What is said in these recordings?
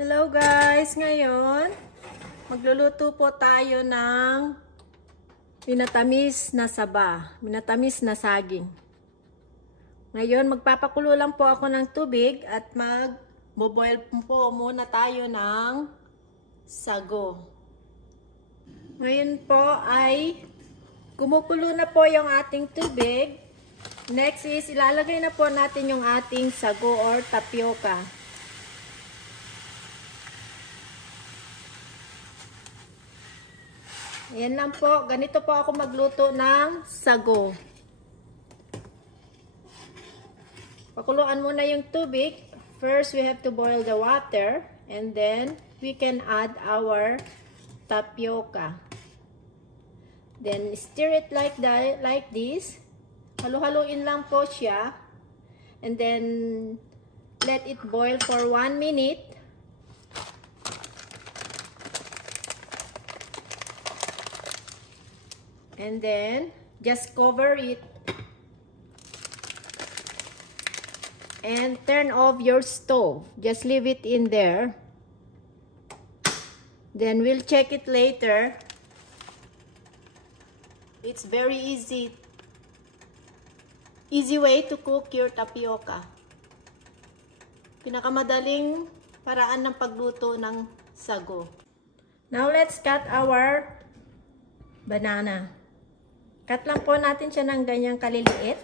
Hello guys! Ngayon, magluluto po tayo ng minatamis na saba, minatamis na saging. Ngayon, magpapakulo lang po ako ng tubig at mag-boil po muna tayo ng sago. Ngayon po ay kumukulo na po yung ating tubig. Next is ilalagay na po natin yung ating sago or tapioca. Ayan lang po. Ganito po ako magluto ng sago. Pakuluan muna yung tubig. First, we have to boil the water. And then, we can add our tapioca. Then, stir it like this. Halu-haluin lang po siya. And then, let it boil for 1 minute. And then, just cover it. And turn off your stove. Just leave it in there. Then, we'll check it later. It's very easy way to cook your tapioca. Pinakamadaling paraan ng pagluto ng sago. Now, let's cut our banana. Cut lang po natin siya ng ganyang kaliliit.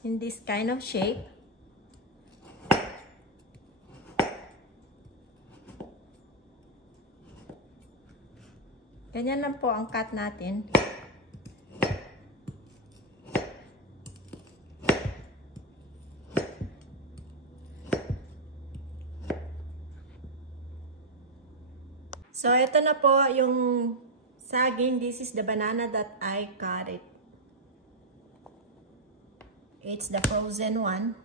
In this kind of shape. Ganyan lang po ang cut natin. So, ito na po yung saging. This is the banana that I cut it. It's the frozen one.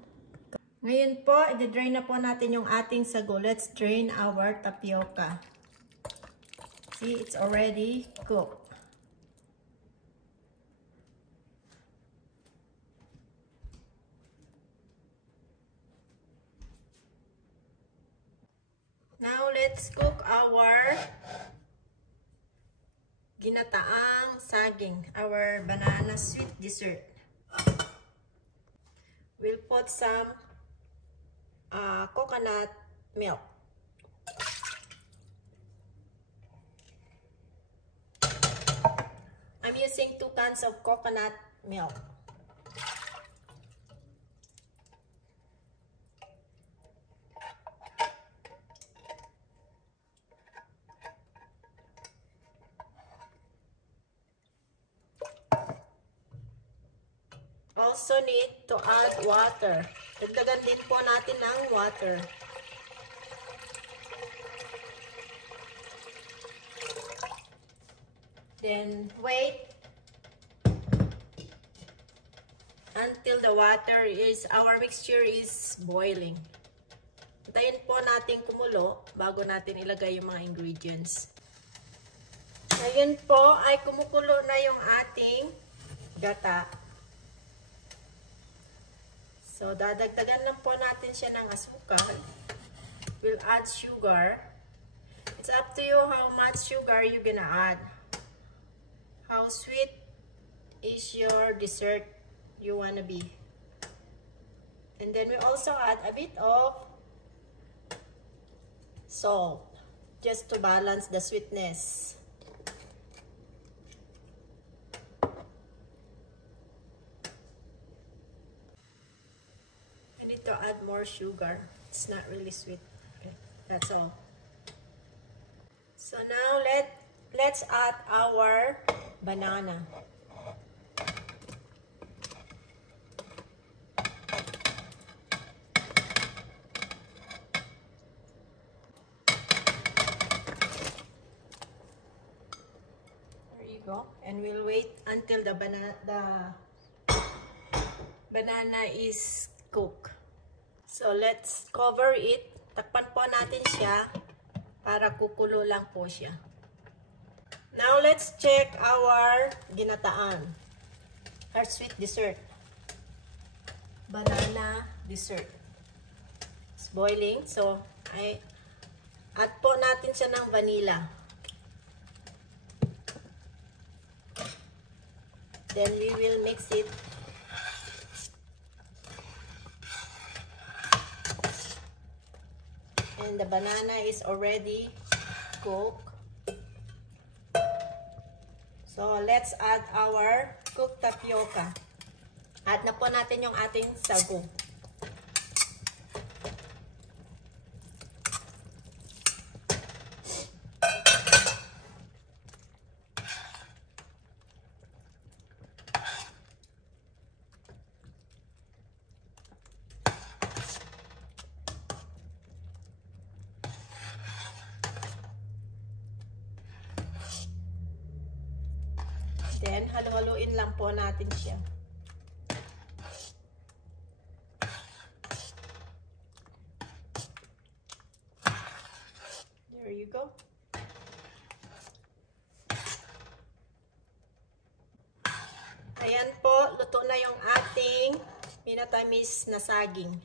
Ngayon po, i-drain na po natin yung ating sago. Let's drain our tapioca. See, it's already cooked. Now, let's cook our ginataang saging, our banana sweet dessert. We'll put some coconut milk. I'm using 2 cans of coconut milk. Also need to add water. Dagdagan din po natin ng water. Then wait until the water is, our mixture is boiling. Hintayin po natin kumulo bago natin ilagay yung mga ingredients. Ngayon po ay kumukulo na yung ating gata. So, dadagdagan lang po natin siya ng asukal. We'll add sugar. It's up to you how much sugar you're gonna add. How sweet is your dessert you wanna be. And then we also add a bit of salt, just to balance the sweetness. To add more sugar. It's not really sweet. Okay, that's all. So now let's add our banana. There you go. And we'll wait until the banana is cooked. So, let's cover it. Takpan po natin siya para kukulo lang po siya. Now, let's check our ginataan. Our sweet dessert. Banana dessert. It's boiling. So, Add po natin siya ng vanilla. Then we will mix it. And the banana is already cooked. So, let's add our cooked tapioca. Add na po natin yung ating sago. Then, halo-haloin lang po natin siya. There you go. Ayan po, luto na yung ating minatamis na saging.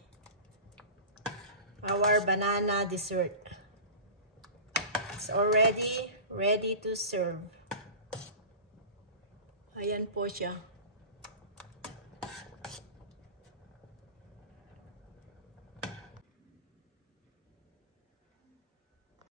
Our banana dessert. It's already ready to serve. Ayan po siya.